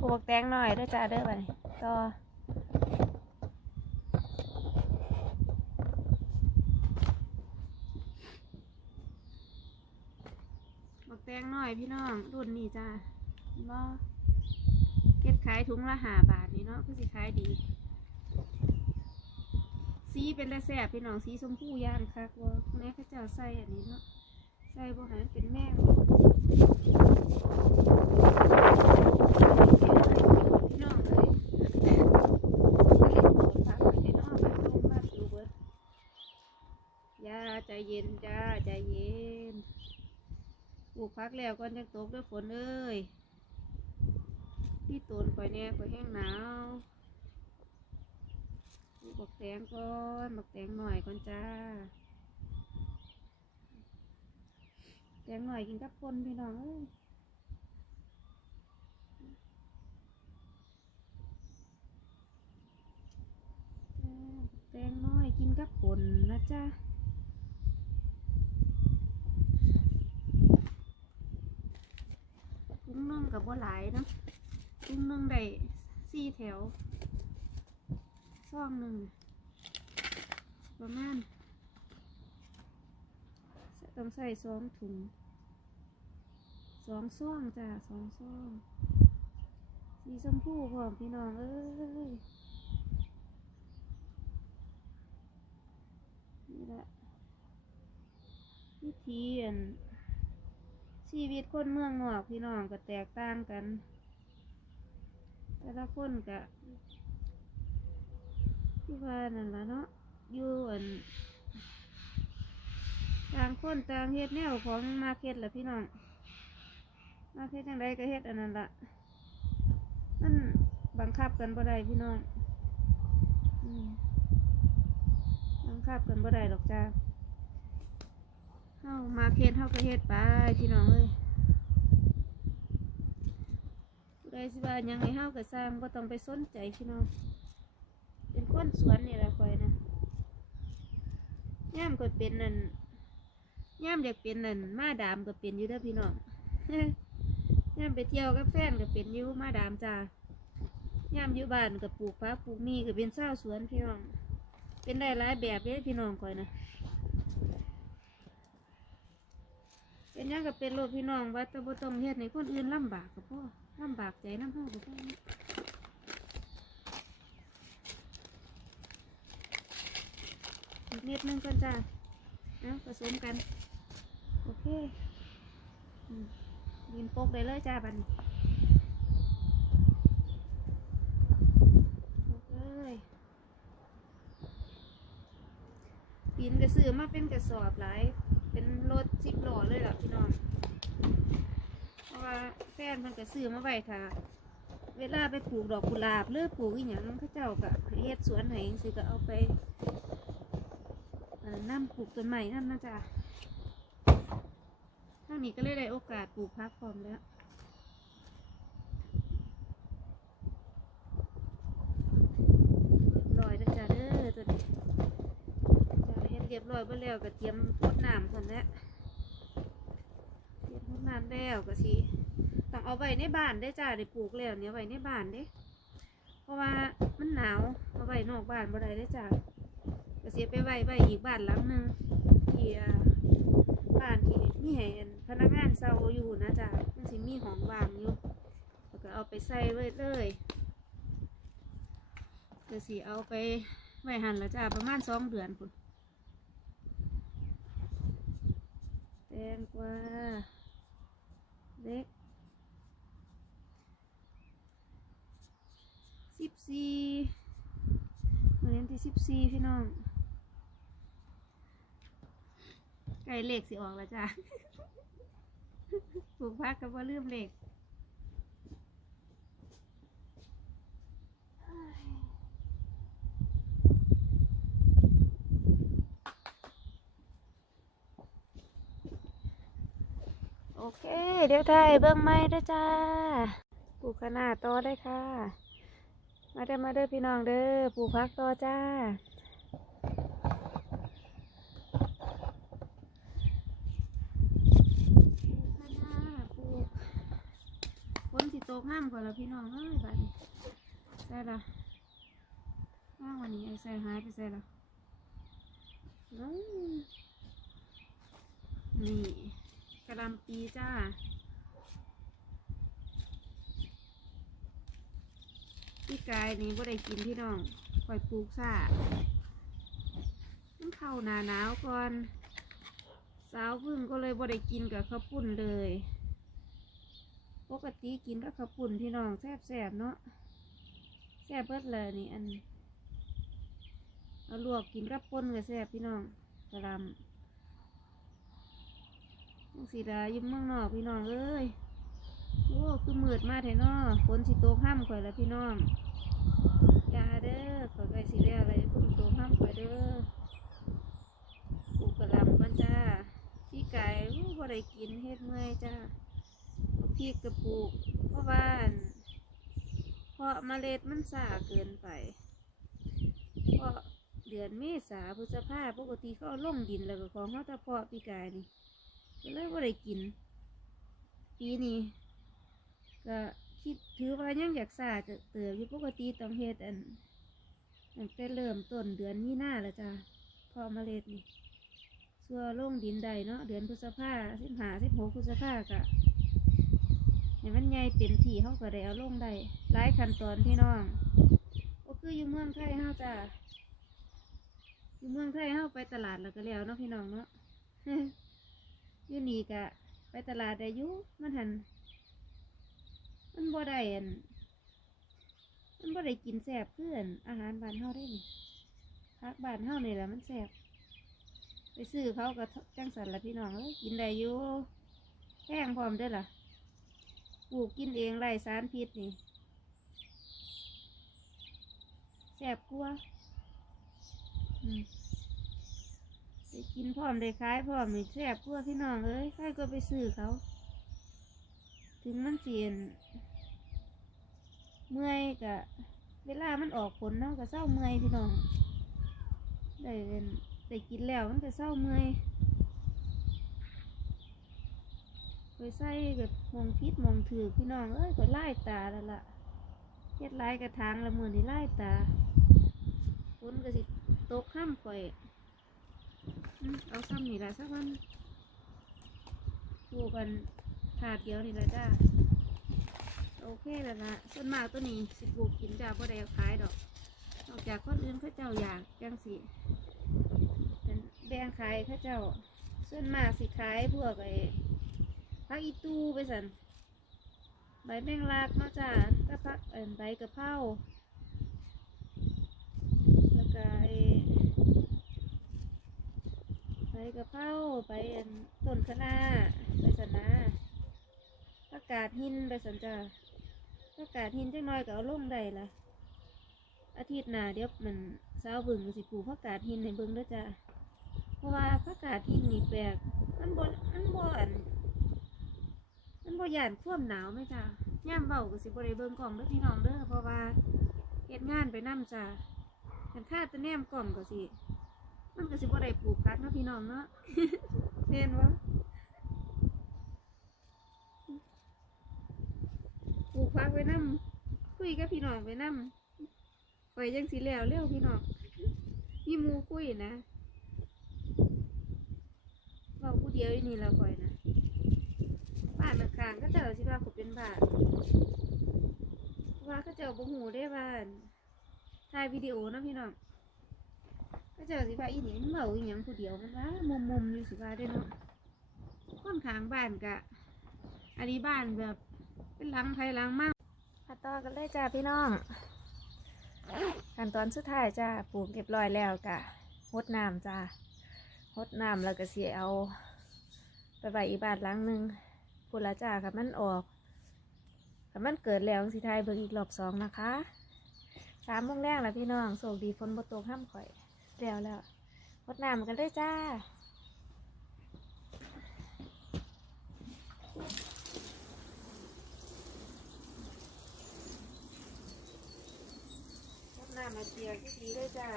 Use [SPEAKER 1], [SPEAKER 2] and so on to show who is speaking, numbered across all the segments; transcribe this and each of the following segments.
[SPEAKER 1] ปลูกแตงหน่อยเด้อจ้าเด้อไปต่อแตงหน่อยพี่น้องรุ่นนี้จ้าบ่เก็ดขายถุงละห้าบาทนี่เนาะคือสิขายดี สีเป็นละแสบพี่น้องสีชมพูย่างคักว่าแม่ข้าเจ้าใส่อันนี้เนาะใส่บ่หายเป็นแม่งพี่น้องเลยฟังไปเนาะบ้านลงบ้านดูเบิดอย่าใจ เย็นจ้า ใจเย็นปลูกพักแล้วก่อนจังตกด้วยฝนเอ้ยพี่ตูนข่อยแน่ข่อยแห้งหนาวปลูกบักแตงก่อนบักแตงหน่อยก่อนจ้า แตงหน่อยกินกับคนพี่น้องเอ้ยแตงน้อยกินกับคนนะจ้าถุงนึ่งกั หลายนะถุงนึ่งได้สี่แถวซองหนึ่งประมาณต้องใส่สองถุงสองซองจ้ะสองซองสีชมพูพร้อมพี่น้องเอ้ยนี่แหละวิธีอัน ชีวิตคนเมืองนอกพี่น้องก็แตกต่างกัน แต่ละคนก็ที่ว่านั่นละเนาะอยู่อันต่างคนต่างเฮ็ดแนวของมาเฮ็ดละพี่น้องมาเฮ็ดจังไดก็เฮ็ดอันนั้นละมันบังคับกันบ่ได้พี่น้องบังคับกันบ่ได้หรอกจ้า เฮามาเฮ็ดเฮาก็เฮ็ดไปพี่น้องเอ้ยผู้ใดสิว่ายังให้เฮาก็สร้างบ่ต้องไปสนใจพี่น้อง เป็นคนสวนนี่แหละคอยนะย่ามก็เป็นนั่นย่ามอยากเป็นนั่นมาดามก็เป็นอยู่เด้อพี่น้องย่ามไปเที่ยวกับแฟนก็เป็นอยู่มาดามจ้าย่ามอยู่บ้านก็ปลูกผักปลูกมีก็เป็นเศร้าสวนพี่น้อง เป็นได้หลายแบบเลยพี่น้องคอยนะ เป็นยังก็เป็นโลดพี่น้องว่าแตบ่ต้องเฮ็ดในคนอื่นลำบากกับพ่อลำบากใจน้ำเฮากับพ่ออีกนิดนึงก่อนจ้าเอาผสมกัน โอเคยินโปกได้เลยจ้าบันโปกเลยปีนกระสือมาเป็นกระสอบหลาย เป็นรถสิบล้อเลยล่ะพี่น้องเพราะว่าแฟนมันกระสือมาไว้ค่ะเวลาไปปลูกดอกกุหลาบหรือปลูกอีหยังเขาเจ้าก็เฮ็ดสวนให้สิก็เอาไปเอ่อน้ำปลูกต้นใหม่นั่นนะจ๊ะท่านี้ก็เลยได้โอกาสปลูกพักพร้อมแล้ว เรียบร้อยแล้วจ้ะเด้อตัวนี้จ้ะ เห็นเรียบร้อยไปแล้วก็เตรียมรดน้ำคนแล้วเตรียมรดน้ำแล้วก็สิต้องเอาไว้ในบ้านได้จ้ะได้ปลูกแล้วเนี่ยไว้ในบ้านเด้ เพราะว่ามันหนาวเอาไว้นอกบ้านบ่ได้ได้จ้ะก็เสียไปไว้ไว้อีกบ้านหลังหนึ่งที่บ้านที่มีให้อันพนักงานเซาอยู่นะจ๊ะมันสิมีห้องวางอยู่แล้วก็เอาไปใส่ไว้เลยก็สิเอาไปไว้หันละจ้าประมาณสองเดือนพุ่นแต งกวาเล็กสิบสี่เมื่อนี้ที่สิบสี่พี่น้อง ไก่เล็กสิออกแล้วจ้ะปลูกพักกับว่าลืมเล็ก โอเค เดี๋ยวไทยเบิ้งไม้ด้วยจ้าปลูกขนาดต่อได้ค่ะ มาเด้อมาเด้อพี่น้องเด้อปลูกพักต่อจ้าคะน้าปลูกฝนสิตกห้ามก่อนแล้วพี่น้องเอ้ยบัดนี้ใส่ละว่างวันนี้ไอ้ใส่หายไปใส่ละอืมนี่ ระลำปีจ้า พี่กายนี่บ่ได้กินพี่น้องคอยปลูกซ่ามันเข้าหนาหนาวก่อน สาวพึ่งก็เลยบ่ได้กินกับข้าวปุ้นเลย ปกติกินกับข้าวปุ้นพี่น้องแซ่บๆเนาะแซ่บเบิดเลยนี่อันเอาลวกกินกับป่นก็แซ่บพี่น้องกระลำ จังสีดาอยิ้มเมืองนอกพี่น้องเอ้ยโอ้คือมืดมาแท้เนาะฝนสิโตกห้ามข่อยแล้วพี่น้องอย่าเด้อข่อยใกล้สิแล้วอะไรฝนตกห้ามข่อยเด้อปลูกกระลำก่อนจ้าพี่ไก่รู้บ่ได้กินเฮ็ดเมื่อยจ้าพริกระปุกเพราะว่านเพราะเมล็ดมันสาเกินไปเพราะเดือนเมษาพฤษภาปกติเขาเอาลงดินแล้วก็ของเขาแต่เพาะพี่ไก่นี่ ก็เลยบ่ได้กิน ปีนี้ก็คิดถือว่ายังอยากสาจะเติบอยู่ปกติต้องเฮ็ดอันตั้งแต่เริ่มต้นเดือนมีนาแล้วจ้าเพาเมล็ดนี่ส่วนลงดินใดเนาะเดือนพฤษภาสิบหาสิบหกพฤษภากะเห็นมันใหญ่เต็มที่เขาก็ได้เอาลงได้หลายขั้นตอนพี่น้องก็คืออยู่เมืองไทยเฮาจ้ะอยู่เมืองไทยเฮาไปตลาดแล้วก็แล้วเนาะพี่น้องเนาะ อยู่นี่กะไปตลาดได้อยู่มันหัน มันบ่ได้อันมันบ่ได้กินแซ่บเพื่อนอาหารบ้านเฮาได้นี่พักบ้านเฮานี่แหละมันแซ่บไปซื้อเขาก็จังสันละพี่น้องเอ้ยกินได้อยู่แพงพร้อมเด้วยล่ะปลูกกินเองไรสารพิษนี่แซ่บกลัวอืม ได้กินพร้อมได้ขายพร้อมนี่แซ่บกลัวาพี่น้องเอ้ยใครก็ไปซื้อเขา ถึงมันเสียนเมื่อยกะเวลามันออกผลเนาะก็เศร้าเมื่อยพี่น้องได้เงินได้กินแล้วมันก็เศร้าเมื่อยเคยใส่กับมองพิษมองถือพี่น้องเอ้ยก็ไล่ตาแล้วล่ะเฮ็ดไล่กระถางละมือนี่ไล่ตาฝนก็สิตกข้ามข่อย เอาซ้ำนี่ละสักวันปลูกกันถาดเดียวนี่ละจ้าโอเคแล้วละส่วนมากตัวนี้สิปลูกกินจ้าพ่ได้ขายดอกนอกจากคนอื่นเขาเจ้าอยากจังสิเป็นแบงขายเขาเจ้า ส่วนมากสิขายพวกไอ้ผักอีตูไปสันใบแมงลักเนาะจ้าก็พักเอ็นใบกะเพราแล้วก็ไอ้ใบกะเพราใบเอ็นต้นคะน้าไปสนนะผักกาดหินไปสันจ้าผักกาดหินจังน้อยก็เอาลงได้ละอาทิตย์หน้าเดี๋ยวมันสาวเบิ่งสิปลูกผักกาดหินให้เบิ่งด้วยจ้ะเพราะว่าผักกาดหินนี่แปลกมันบ่มันบ่อันมันบ่ย่านท่วมหนาวไหมจ้ะย่ามเบาก็สิบ่ได้เบิ่งกล่องเด้อพี่น้องเด้อเพราะว่าเฮ็ดงานไปนํจ้ะคันค่าแตะแนมกล่องก็สิ มันก็สิบ่ได้ปลูกพักเนาะพี่น้องเนาะเห็นบ่ปลูกพักไว้นํคุยกับพี่น้องไว้นํไปยังสีแล้วเร็วพี่น้องมีหมูคุยนะเว่าผู้เดียวอยู่นี่แล้วคอยนะบ้านข้างก็เจ้าสิว่าขาเป็นบ้านว่าก็เจ้าบ่หูได้บ้านถ่ายวิดีโอนะพี่น้อง ก็เจ้าสิว่าอีนี่มันเมาอีหยังผู้เดียวมันว่ามุมมุมอยู่สิว่าได้เนาะค่อนข้างบ้านกะ อันนี้บ้านแบบเป็นหลังไทยหลังมากมาต่อกันเลยจ้าพี่น้องขั้นตอนสุดท้ายจ้าปลูกเรียบร้อยแล้วกะหดน้ำจ้าหดน้ำแล้วก็เสียเอา ไปไว้อีบ้านหลังหนึ่งพูดละจ้าค่ะมันออกค่ะมันเกิดแล้วสิทายเบิ่งอีกรอบสองนะคะสามโมงแรกแล้วพี่น้องโชคดีฝนบ่ตกห้ามข่อย แล้วแล้วหดน้ำกันเลยจ้าหดน้ำมาเจียวที่ดีเลยจ้า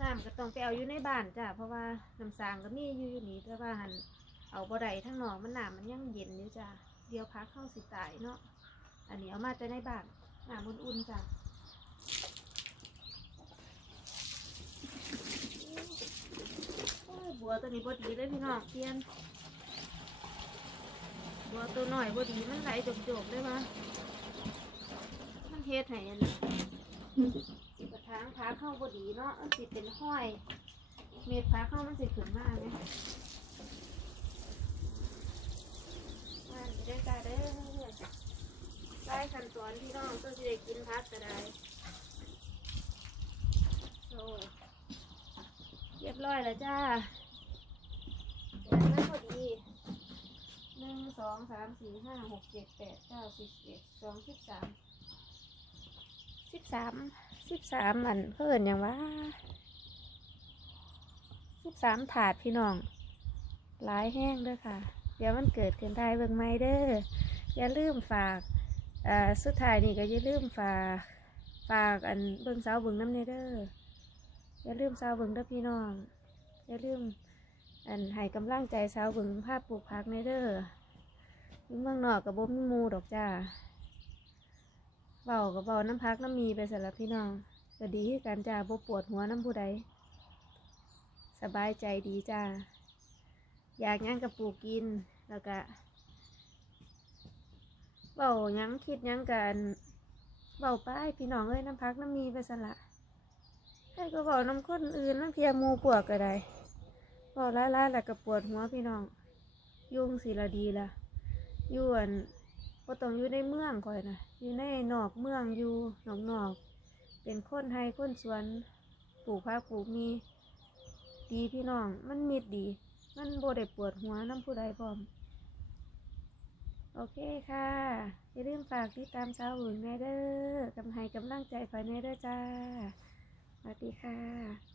[SPEAKER 1] น้ำก็ต้องไปเอาอยู่ในบ้านจ้ะเพราะว่าน้ำสางก็มีอยู่อยู่นี่แต่ว่าหัน เอาบ่ได้ทั้งหนอกมันหน้ำมันยังเย็นอยู่จ้ะเดี๋ยวพักเข้าสิตายเนาะอันนี้เอามาแต่ในบ้านน้ำอุ่นๆจ้ะบัวตัวนี้บดีเลยพี่น้องเปลี่ยนบัวตัวหน่อยบดีมันไหลจบๆเลยมามันเฮ็ดให้อันนี้กระถางพักเข้าบดีเนาะสิเป็นห้อย เม็ดพักเข้ามันสิขึ้นมากไหม ว่าจะได้ตาเด้อได้ขั้นตอนที่น้องก็จะได้กินพักก็ได้โซ่เรียบร้อยแล้วจ้าเดี๋ยวนั้นพอดีหนึ่งสองสามสี่ห้าหกเจ็ดแปดเก้าสิบเอ็ดสองสิบสามสิบสามสิบสามอันเพิ่อนอย่างว่าสิบสามถาดพี่น้องหลายแห้งด้อค่ะ เดี๋ยวมันเกิดขึ้นได้เบิ่งไม่เด้ออย่าลืมฝากอ่าสุดท้ายนี่ก็อย่าลืมฝากฝากอันเบิ่งสาวเบิ่งน้ำเนเด้ออย่าลืมสาวเบิ่งเด้อพี่น้อง อย่าลืมอันให้กำลังใจสาวเบิ่งภาพปลูกผักเนเด้ออยู่เมืองนอกกับบ่มีหมูดอกจ้าเบากับเบาน้ำพักน้ำมีไปสำหรับพี่น้องก็ดีคือกันจ้าบ่ปวดหัวน้ำผู้ใดสบายใจดีจ้า อยากยังกับปลูกกินแล้วก็เบายังคิดยังกันเบาไปพี่น้องเอ้ยน้ำพักน้ำมีไปสละให้ก็เบาน้ำคนอื่นน้ำเพียมูปวกก็ได้เบาล้ายๆแล้วก็ปวดหัวพี่น้อง ยุ่งสิละดีละยุ่นก็ต้องอยู่ในเมืองก่อยนะอยู่ในนอกเมืองอยู่นอกนอกๆเป็นคนไทยคนสวนปลูกผักปลูกมี ดีพี่น้องมันมิดดี มันโบได้ปวดหัวน้ำผู้ใดพร้อม โอเคค่ะ อย่าลืมฝากติดตามสาวหุ่นแม่เด้อกำไห้กำลังใจคอยแม่เด้อจ้าสวัสดีค่ะ